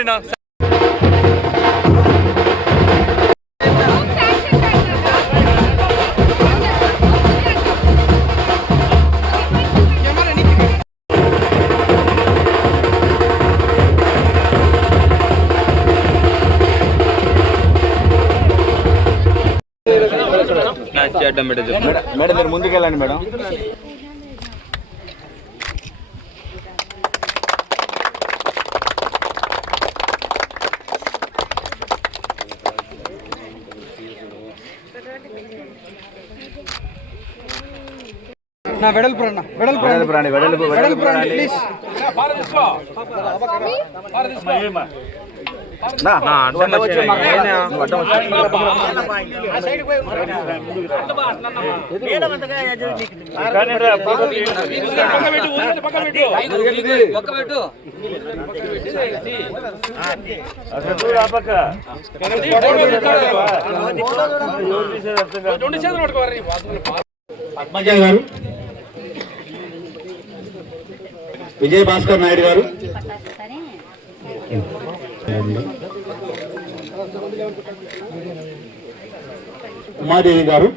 మరి మేడం మీరు ముందుకెళ్ళండి మేడం. వెడల్పు పద్మజ గారు, విజయ భాస్కర్ నాయుడు గారు, ఉమాదేవి గారు,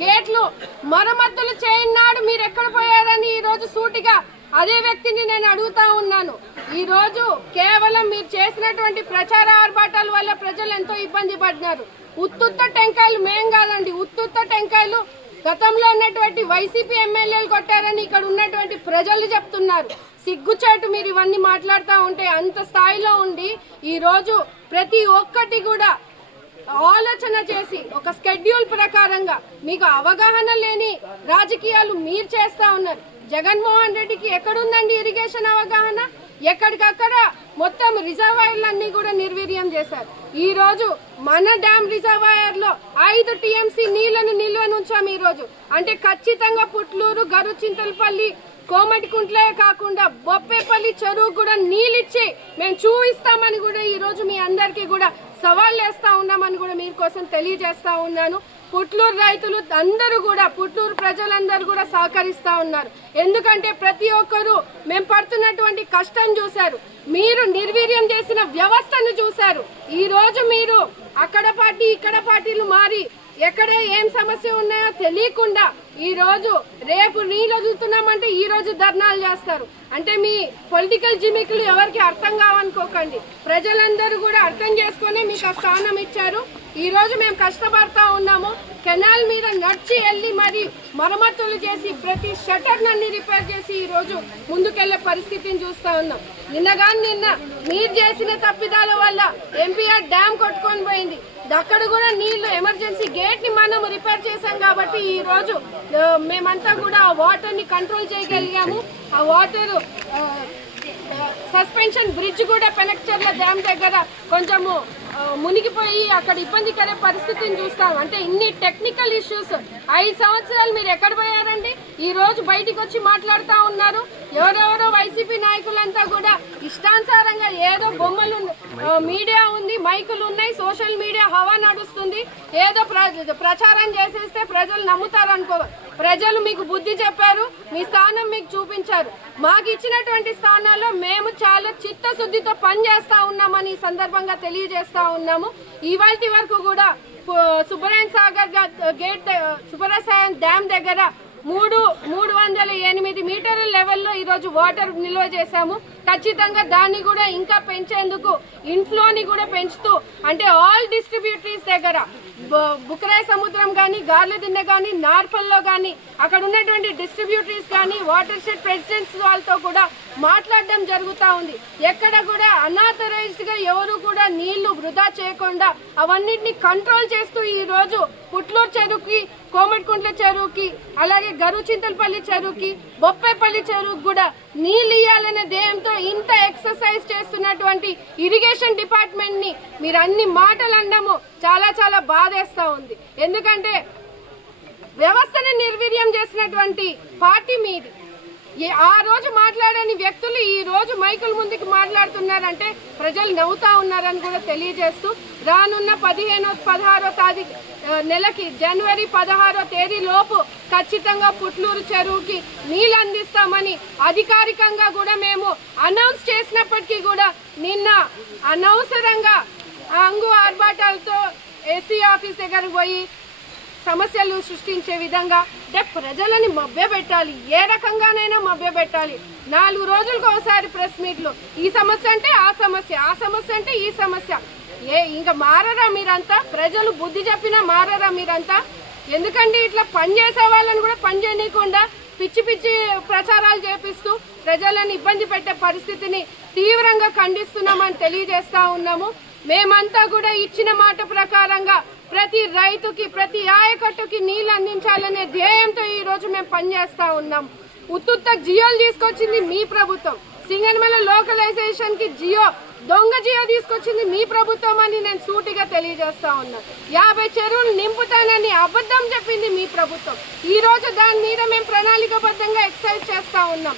గేట్లు మరమ్మతులు చేయన్నాడు, మీరు ఎక్కడ పోయారని ఈ రోజు సూటిగా అదే వ్యక్తిని నేను అడుగుతా ఉన్నాను. ఈ రోజు కేవలం మీరు చేసినటువంటి ప్రచార ఆర్భాటాల వల్ల ప్రజలు ఎంతో ఇబ్బంది పడినారు. ఉత్తుత్త టెంకాయలు మేం కాదండి, ఉత్తుత్త టెంకాయలు గతంలో ఉన్నటువంటి వైసీపీ ఎమ్మెల్యేలు కొట్టారని ఇక్కడ ఉన్నటువంటి ప్రజలు చెప్తున్నారు. సిగ్గుచేటు మీరు ఇవన్నీ మాట్లాడుతూ ఉంటే. అంత స్థాయిలో ఉండి ఈరోజు ప్రతి ఒక్కటి కూడా ఆలోచన చేసి ఒక స్కెడ్యూల్ ప్రకారంగా మీకు అవగాహన లేని రాజకీయాలు మీరు చేస్తూ ఉన్నారు. జగన్మోహన్ రెడ్డికి ఎక్కడుందండి ఇరిగేషన్ అవగాహన? ఎక్కడికక్కడ మొత్తం రిజర్వాయర్లన్నీ కూడా నిర్వీర్యం చేశారు. ఈ రోజు మన డ్యామ్ రిజర్వాయర్ లో 5 టీఎంసీ నీళ్లను నిల్వనుంచాం ఈ రోజు. అంటే ఖచ్చితంగా పుట్లూరు, గరుచింతలపల్లి, కోమటికుంట్లే కాకుండా బొప్పేపల్లి చెరువు కూడా నీళ్ళిచ్చి మేము చూపిస్తామని కూడా ఈ రోజు మీ అందరికీ కూడా సవాల్ వేస్తా ఉన్నామని కూడా మీ కోసం తెలియజేస్తా ఉన్నాను. పుట్లూరు రైతులు అందరూ కూడా, పుట్లూరు ప్రజలందరూ కూడా సహకరిస్తూ ఉన్నారు. ఎందుకంటే ప్రతి ఒక్కరూ మేము పడుతున్నటువంటి కష్టం చూశారు, మీరు నిర్వీర్యం చేసిన వ్యవస్థను చూశారు. ఈ రోజు మీరు అక్కడ పార్టీ ఇక్కడ పార్టీలు మారి ఎక్కడ ఏం సమస్య ఉన్నాయో తెలియకుండా ఈ రోజు రేపు నీళ్ళు వదులుతున్నామంటే ఈ రోజు ధర్నాలు చేస్తారు. అంటే మీ పొలిటికల్ జిమికులు ఎవరికి అర్థం కావనుకోకండి. ప్రజలందరూ కూడా అర్థం చేసుకుని మీకు ఆ స్థానం ఇచ్చారు. ఈ రోజు మేము కష్టపడతా ఉన్నాము. కెనాల్ మీద నడిచి వెళ్ళి మరి మరమ్మతులు చేసి ప్రతి షటర్ నన్ను రిపేర్ చేసి ఈ రోజు ముందుకెళ్లే పరిస్థితిని చూస్తా ఉన్నాం. నిన్న మీరు చేసిన తప్పిదాల వల్ల ఎంపీఆర్ డ్యామ్ కొట్టుకొని పోయింది. అక్కడ కూడా నీళ్లు ఎమర్జెన్సీ గేట్ ని మనం రిపేర్ చేశాం కాబట్టి ఈ రోజు మేమంతా కూడా ఆ వాటర్ ని కంట్రోల్ చేయగలిగాము. ఆ వాటర్ సస్పెన్షన్ బ్రిడ్జ్ కూడా పెనక్చర్ల డ్యామ్ దగ్గర కొంచెము మునిగిపోయి అక్కడ ఇబ్బందికర పరిస్థితిని చూస్తాం. అంటే ఇన్ని టెక్నికల్ ఇష్యూస్ 5 సంవత్సరాలు మీరు ఎక్కడ పోయారండి? ఈ రోజు బయటికి వచ్చి మాట్లాడుతూ ఉన్నారు. ఎవరెవరో వైసీపీ నాయకులంతా కూడా ఇష్టానుసారంగా ఏదో బొమ్మలు, మీడియా ఉంది, మైకులు ఉన్నాయి, సోషల్ మీడియా హవా నడుస్తుంది, ఏదో ప్రచారం చేసేస్తే ప్రజలు నమ్ముతారనుకో. ప్రజలు మీకు బుద్ధి చెప్పారు, మీ స్థానం మీకు చూపించారు. మాకు ఇచ్చినటువంటి స్థానాల్లో మేము చాలా చిత్తశుద్ధితో పనిచేస్తా ఉన్నామని ఈ సందర్భంగా తెలియజేస్తా ఉన్నాము. ఇవాల్టి వరకు కూడా సుబ్బరాయన్ సాగర్ గేట్, సుబ్బరాయన్ డ్యామ్ దగ్గర 308 మీటర్ల లెవెల్లో ఈరోజు వాటర్ నిల్వ చేశాము. ఖచ్చితంగా దాన్ని కూడా ఇంకా పెంచేందుకు ఇన్ఫ్లోని కూడా పెంచుతూ, అంటే ఆల్ డిస్ట్రిబ్యూటరీస్ దగ్గర బుకరాయ సముద్రం కానీ, గార్లదిన్నె కానీ, నార్పల్లో కానీ అక్కడ ఉన్నటువంటి డిస్ట్రిబ్యూటరీస్ కానీ వాటర్ షెడ్ ప్రెసిడెంట్స్ వాళ్ళతో కూడా మాట్లాడడం జరుగుతూ ఉంది. ఎక్కడ కూడా అన్ఆథరైజ్డ్గా ఎవరు కూడా నీళ్లు వృధా చేయకుండా అవన్నిటిని కంట్రోల్ చేస్తూ ఈరోజు పుట్లూరు చెరువుకి, కోమటికుంట్ల చెరువుకి, అలాగే గరుచింతలపల్లి చెరువుకి, బొప్పేపల్లి చెరువుకి కూడా నీళ్ళు ఇవ్వాలనే ధ్యేయంతో ఇంత ఎక్సర్సైజ్ చేస్తున్నటువంటి ఇరిగేషన్ డిపార్ట్మెంట్ ని మీరు అన్ని మాటలు అనడము చాలా చాలా బాధేస్తా ఉంది. ఎందుకంటే వ్యవస్థని నిర్వీర్యం చేసినటువంటి పార్టీ మీది. ఆ రోజు మాట్లాడని వ్యక్తులు ఈ రోజు మైకుల ముందుకు మాట్లాడుతున్నారంటే ప్రజలు నవ్వుతా ఉన్నారని కూడా తెలియజేస్తూ రానున్న 15-16 నెలకి జనవరి 16 తేదీ లోపు ఖచ్చితంగా పుట్లూరు చెరువుకి నీళ్ళు అందిస్తామని అధికారికంగా కూడా మేము అనౌన్స్ చేసినప్పటికీ కూడా నిన్న అనవసరంగా అంగు ఆర్భాటాలతో ఎస్సీ ఆఫీస్ దగ్గరకు పోయి సమస్యలు సృష్టించే విధంగా అంటే ప్రజలని మభ్యపెట్టాలి, ఏ రకంగానైనా మభ్యపెట్టాలి. 4 రోజులకు ఒకసారి ప్రెస్ మీట్లు, ఈ సమస్య అంటే ఆ సమస్య, ఆ సమస్య అంటే ఈ సమస్య. ఇంకా మారరా మీరంతా? ప్రజలు బుద్ధి చెప్పినా మారరా మీరంతా? ఎందుకంటే ఇట్లా పనిచేసే వాళ్ళని కూడా పని చేయనీయకుండా పిచ్చి పిచ్చి ప్రచారాలు చేపిస్తూ ప్రజలను ఇబ్బంది పెట్టే పరిస్థితిని తీవ్రంగా ఖండిస్తున్నామని తెలియజేస్తా ఉన్నాము. మేమంతా కూడా ఇచ్చిన మాట ప్రకారంగా ప్రతి రైతుకి ప్రతి ఆయకట్టుకి నీళ్ళు అందించాలనే ధ్యేయంతో ఈ రోజు మేము పనిచేస్తా ఉన్నాం. ఉత్తుత్త జియోలు తీసుకొచ్చింది మీ ప్రభుత్వం, సింగనమల లోకలైజేషన్ కి దొంగ జియో తీసుకొచ్చింది మీ ప్రభుత్వం అని నేను సూటిగా తెలియజేస్తా ఉన్నా. 50 చెరువులు నింపుతానని అబద్ధం చెప్పింది మీ ప్రభుత్వం. ఈ రోజు దాని మీద మేము ప్రణాళికాబద్ధంగా ఎక్సర్సైజ్ చేస్తా ఉన్నాం.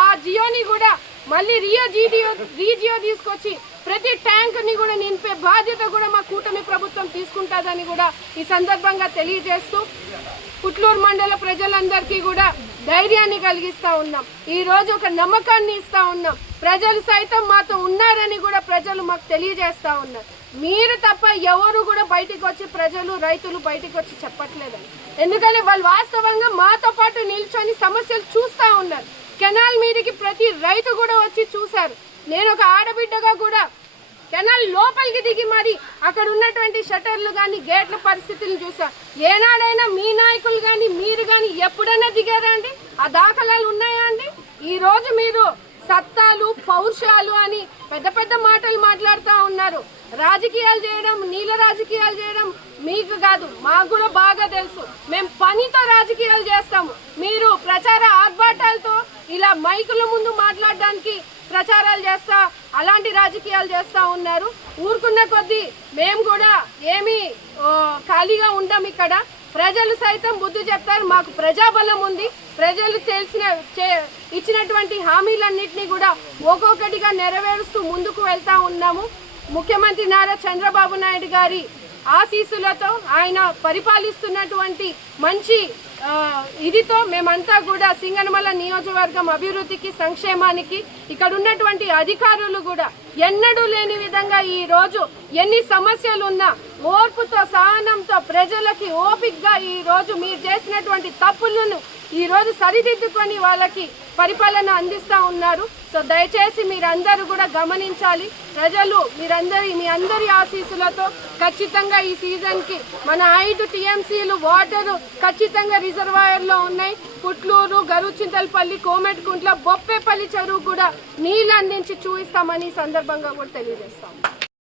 ఆ జియోని కూడా మళ్ళీ రీజియో తీసుకొచ్చి ప్రతి ట్యాంక్ ని కూడా నింపే బాధ్యత కూడా మా కూటమి ప్రభుత్వం తీసుకుంటుందని కూడా ఈ సందర్భంగా తెలియజేస్తూ పుట్లూరు మండల ప్రజలందరికీ కూడా ధైర్యాన్ని కలిగిస్తా ఉన్నాం. ఈ రోజు ఒక నమ్మకాన్ని ఇస్తా ఉన్నాం. ప్రజలు సైతం మాతో ఉన్నారని కూడా ప్రజలు మాకు తెలియజేస్తా ఉన్నారు. మీరు తప్ప ఎవరు కూడా బయటికి వచ్చి ప్రజలు రైతులు బయటికి వచ్చి చెప్పట్లేదని, ఎందుకంటే వాళ్ళు వాస్తవంగా మాతో పాటు నిల్చొని సమస్యలు చూస్తూ ఉన్నారు. కెనాల్ మీదకి ప్రతి రైతు కూడా వచ్చి చూశారు. నేను ఒక ఆడబిడ్డగా కూడా కెనాల్ లోపలికి దిగి మరి అక్కడ ఉన్నటువంటి షట్టర్లు కానీ గేట్ల పరిస్థితులను చూసా. ఏనాడైనా మీ నాయకులు కానీ మీరు కానీ ఎప్పుడైనా దిగారా అండి? ఆ దాఖలాలు ఉన్నాయా అండి? ఈ రోజు మీరు సత్తాలు పౌరుషాలు అని పెద్ద పెద్ద మాటలు మాట్లాడుతూ ఉన్నారు. రాజకీయాలు చేయడం, నీళ్ళ రాజకీయాలు చేయడం మీకు కాదు, మాకు కూడా బాగా తెలుసు. మేము పనితో రాజకీయాలు చేస్తాము. మీరు ప్రచార ఆర్భాటాలతో ఇలా మైకుల ముందు మాట్లాడడానికి ప్రచారాలు చేస్తా అలాంటి రాజకీయాలు చేస్తూ ఉన్నారు. ఊరుకున్న కొద్దీ మేము కూడా ఏమీ ఖాళీగా ఉండం. ఇక్కడ ప్రజలు సైతం బుద్ధి చెప్తారు. మాకు ప్రజాబలం ఉంది. ప్రజలు ఇచ్చినటువంటి హామీలన్నింటినీ కూడా ఒక్కొక్కటిగా నెరవేరుస్తూ ముందుకు వెళ్తా ఉన్నాము. ముఖ్యమంత్రి నారా చంద్రబాబు నాయుడు గారి ఆశీస్సులతో ఆయన పరిపాలిస్తున్నటువంటి మంచి ఇదితో మేమంతా కూడా సింగనమల నియోజకవర్గం అభివృద్ధికి సంక్షేమానికి ఇక్కడ ఉన్నటువంటి అధికారులు కూడా ఎన్నడూ లేని విధంగా ఈ రోజు ఎన్ని సమస్యలు ఉన్నా ఓర్పుతో సహనంతో ప్రజలకి ఓపికగా ఈ రోజు మీరు చేసినటువంటి తప్పులను ఈ రోజు సరిదిద్దుకొని వాళ్ళకి పరిపాలన అందిస్తూ ఉన్నారు. సో దయచేసి మీరందరూ కూడా గమనించాలి. ప్రజలు మీ అందరి ఆశీస్సులతో ఖచ్చితంగా ఈ సీజన్కి మన 5 టీఎంసీలు వాటరు ఖచ్చితంగా రిజర్వాయర్లో ఉన్నాయి. పుట్లూరు, గరుచింతలపల్లి, కోమెట్కుంట్ల, బొప్పేపల్లి చెరువు కూడా నీళ్ళు అందించి చూపిస్తామని సందర్భంగా కూడా తెలియజేస్తాం.